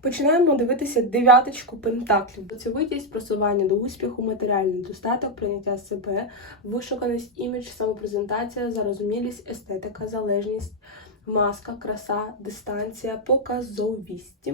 Починаємо дивитися дев'яточку пентаклів. Працьовитість, просування до успіху, матеріальний достаток, прийняття себе, вишуканість, імідж, самопрезентація, зарозумілість, естетика, залежність, маска, краса, дистанція, показовість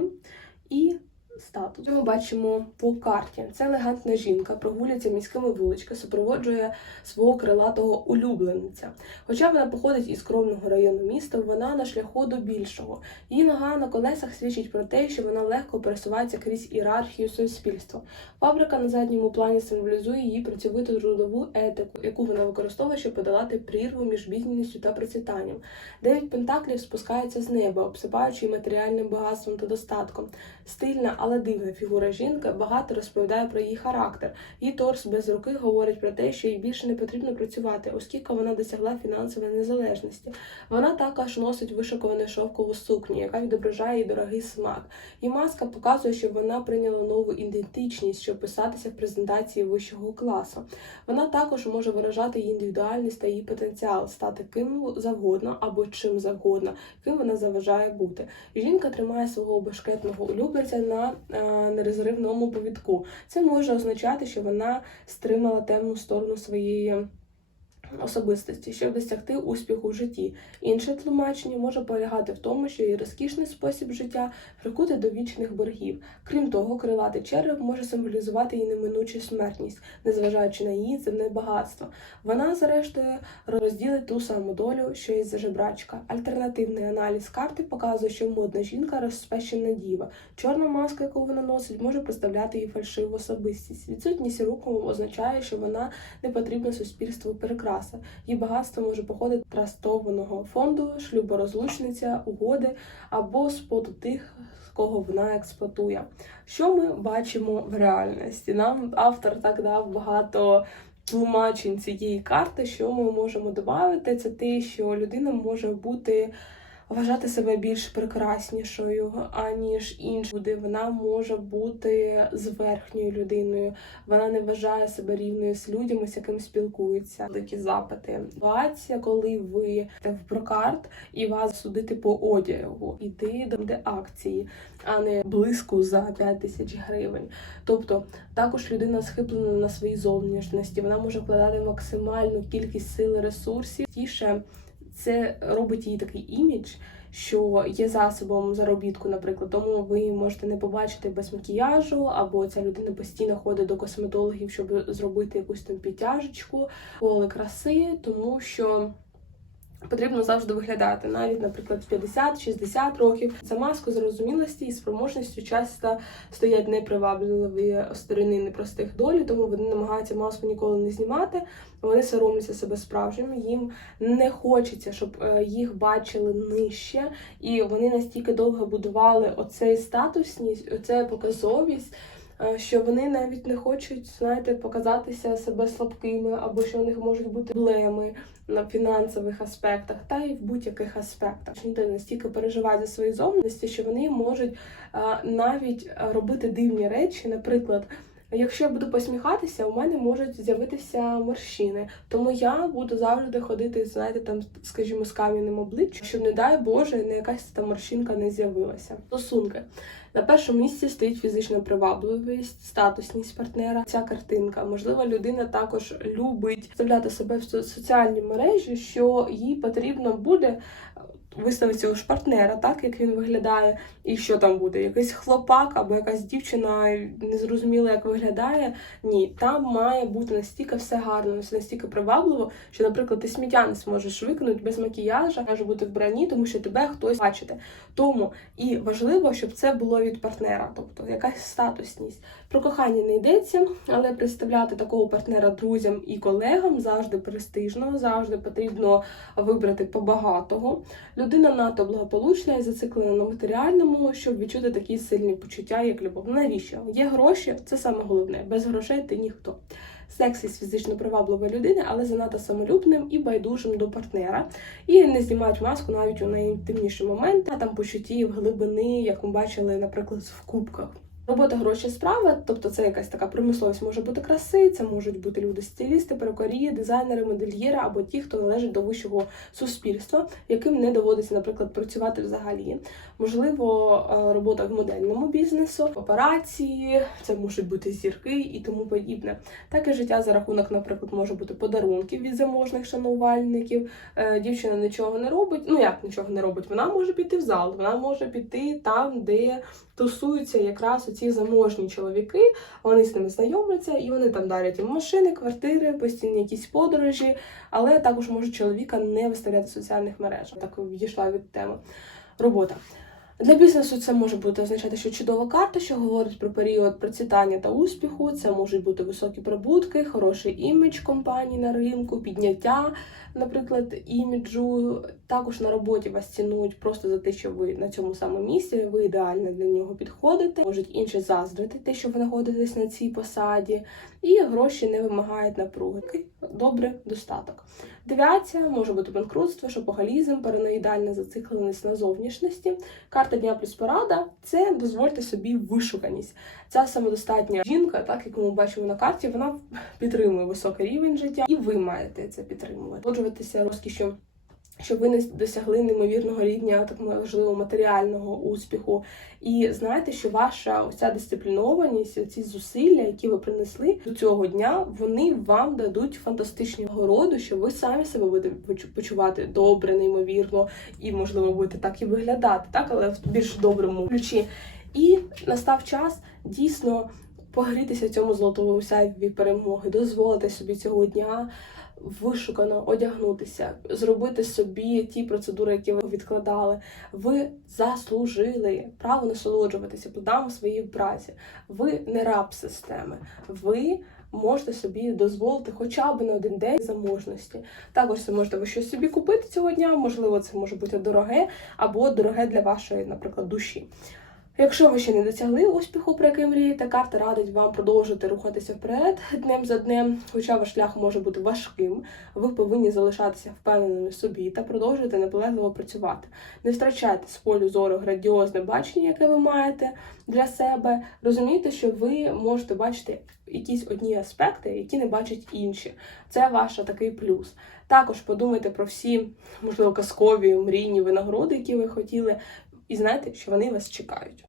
і статус. Ми бачимо по карті. Це елегантна жінка, прогулюється міськими вуличками, супроводжує свого крилатого улюблениця. Хоча вона походить із скромного району міста, вона на шляху до більшого. Її нога на колесах свідчить про те, що вона легко пересувається крізь ієрархію суспільства. Фабрика на задньому плані символізує її працьовиту трудову етику, яку вона використовує, щоб подолати прірву між бідністю та процвітанням. Дев'ять пентаклів спускаються з неба, обсипаючи матеріальним багатством та достатком. Стильна, але дивна фігура жінки багато розповідає про її характер. Її торс без руки говорить про те, що їй більше не потрібно працювати, оскільки вона досягла фінансової незалежності. Вона також носить вишикувану шовкову сукню, яка відображає її дорогий смак. Її маска показує, що вона прийняла нову ідентичність, щоб писатися в презентації вищого класу. Вона також може виражати її індивідуальність та її потенціал, стати ким завгодно або чим завгодно, ким вона заважає бути. Жінка тримає свого бешкетного улюбленця на е, нерозривному повідку. Це може означати, що вона стримала темну сторону своєї особистості, щоб досягти успіху в житті. Інше тлумачення може полягати в тому, що її розкішний спосіб життя прикутий до вічних боргів. Крім того, крилатий череп може символізувати її неминучу смертність, незважаючи на її земне багатство. Вона, зрештою, розділить ту саму долю, що й зажебрачка. Альтернативний аналіз карти показує, що модна жінка розпещена діва. Чорна маска, яку вона носить, може представляти її фальшиву особистість. Відсутність руху означає, що вона не потрібна суспільству перекраса. Її багатство може походити трастованого фонду, шлюборозлучниця, угоди або з поду тих, кого вона експлуатує. Що ми бачимо в реальності? Нам автор так дав багато тлумачень цієї карти, що ми можемо додати, це те, що людина може бути. Вважати себе більш прекраснішою, аніж інші люди. Вона може бути зверхньою людиною. Вона не вважає себе рівною з людьми, з якими спілкується. Такі запити. Ситуація, коли ви в прокарт і вас судити по одягу, іти до акції, а не блиску за 5 тисяч гривень. Тобто також людина схиплена на своїй зовнішності. Вона може вкладати максимальну кількість сил ресурсів. Тіше це робить їй такий імідж, що є засобом заробітку, наприклад. Тому ви можете не побачити без макіяжу, або ця людина постійно ходить до косметологів, щоб зробити якусь там підтяжечку, коли краси, тому що. Потрібно завжди виглядати, навіть, наприклад, в 50-60 років. За маску зрозумілості і спроможністю часто стоять непривабливі сторони непростих долі, тому вони намагаються маску ніколи не знімати. Вони соромляться себе справжніми. Їм не хочеться, щоб е, їх бачили нижче, і вони настільки довго будували оцей статусність, оце показовість. Що вони навіть не хочуть, знаєте, показатися себе слабкими, або що у них можуть бути проблеми на фінансових аспектах, та й в будь-яких аспектах. Люди настільки переживають за свої зовнішності, що вони можуть навіть робити дивні речі. Наприклад, якщо я буду посміхатися, у мене можуть з'явитися морщини. Тому я буду завжди ходити, знаєте, там, скажімо, з кам'яним обличчям, щоб, не дай Боже, не якась там морщинка не з'явилася. Стосунки. На першому місці стоїть фізична привабливість, статусність партнера. Ця картинка. Можливо, людина також любить вставляти себе в соціальні мережі, що їй потрібно буде виставити цього ж партнера, так як він виглядає, і що там буде, якийсь хлопак або якась дівчина незрозуміло, як виглядає. Ні, там має бути настільки все гарно, настільки привабливо, що, наприклад, ти сміття не зможеш викинути без макіяжа, може бути вбрані, тому що тебе хтось бачите. Тому і важливо, щоб це було від партнера, тобто якась статусність. Про кохання не йдеться, але представляти такого партнера друзям і колегам завжди престижно, завжди потрібно вибрати побагатого. Людина надто благополучна і зациклена на матеріальному, щоб відчути такі сильні почуття, як любов. Навіщо? Є гроші, це саме головне. Без грошей ти ніхто. Сексість фізично привабливої людини, але занадто самолюбним і байдужим до партнера. І не знімають маску навіть у найінтимніші моменти, а там почуттів, глибини, як ми бачили, наприклад, в кубках. Робота гроші справа, тобто це якась така промисловість може бути краси, це можуть бути люди стилісти, перукарі, дизайнери, модельєри або ті, хто належить до вищого суспільства, яким не доводиться, наприклад, працювати взагалі. Можливо, е, робота в модельному бізнесу, операції, це можуть бути зірки і тому подібне. Так і життя за рахунок, наприклад, може бути подарунків від заможних шанувальників. Е, Дівчина нічого не робить. Ну як нічого не робить? Вона може піти в зал, вона може піти там, де тусуються якраз оці заможні чоловіки. Вони з ними знайомляться, і вони там дарять їм машини, квартири, постійні якісь подорожі, але також можуть чоловіка не виставляти в соціальних мережах. Так відійшла від теми. Робота. Для бізнесу це може бути означати, що чудова карта, що говорить про період процвітання та успіху. Це можуть бути високі прибутки, хороший імідж компанії на ринку, підняття, наприклад, іміджу. Також на роботі вас цінують просто за те, що ви на цьому самому місці, ви ідеально для нього підходите. Можуть інші заздрити те, що ви знаходитесь на цій посаді, і гроші не вимагають напруги. Добре, достаток. Дев'ятця може бути банкрутство, шопоголізм, параноїдальна зацикленість на зовнішності. Карта дня плюс порада це дозвольте собі вишуканість. Ця самодостатня жінка, так як ми бачимо на карті, вона підтримує високий рівень життя, і ви маєте це підтримувати. Погоджуватися розкішю. Щоб ви не досягли неймовірного рівня, так можливо, матеріального успіху, і знаєте, що ваша оця дисциплінованість, ці зусилля, які ви принесли до цього дня, вони вам дадуть фантастичні городу, що ви самі себе будете почу- почувати добре, неймовірно, і можливо будете так і виглядати, так, але в більш доброму ключі. І настав час дійсно погрітися цьому золотому сяйві перемоги, дозволити собі цього дня вишукано одягнутися, зробити собі ті процедури, які ви відкладали. Ви заслужили право насолоджуватися плодами своєї праці. Ви не раб системи. Ви можете собі дозволити хоча б на один день заможності. Також це можете ви щось собі купити цього дня. Можливо, це може бути дороге або дороге для вашої, наприклад, душі. Якщо ви ще не досягли успіху, про який мрієте, карта радить вам продовжити рухатися вперед днем за днем. Хоча ваш шлях може бути важким, ви повинні залишатися впевненими собі та продовжувати наполегливо працювати. Не втрачайте з полю зору градіозне бачення, яке ви маєте для себе. Розумійте, що ви можете бачити якісь одні аспекти, які не бачать інші. Це ваш такий плюс. Також подумайте про всі, можливо, казкові мрійні винагороди, які ви хотіли, і знайте, що вони вас чекають.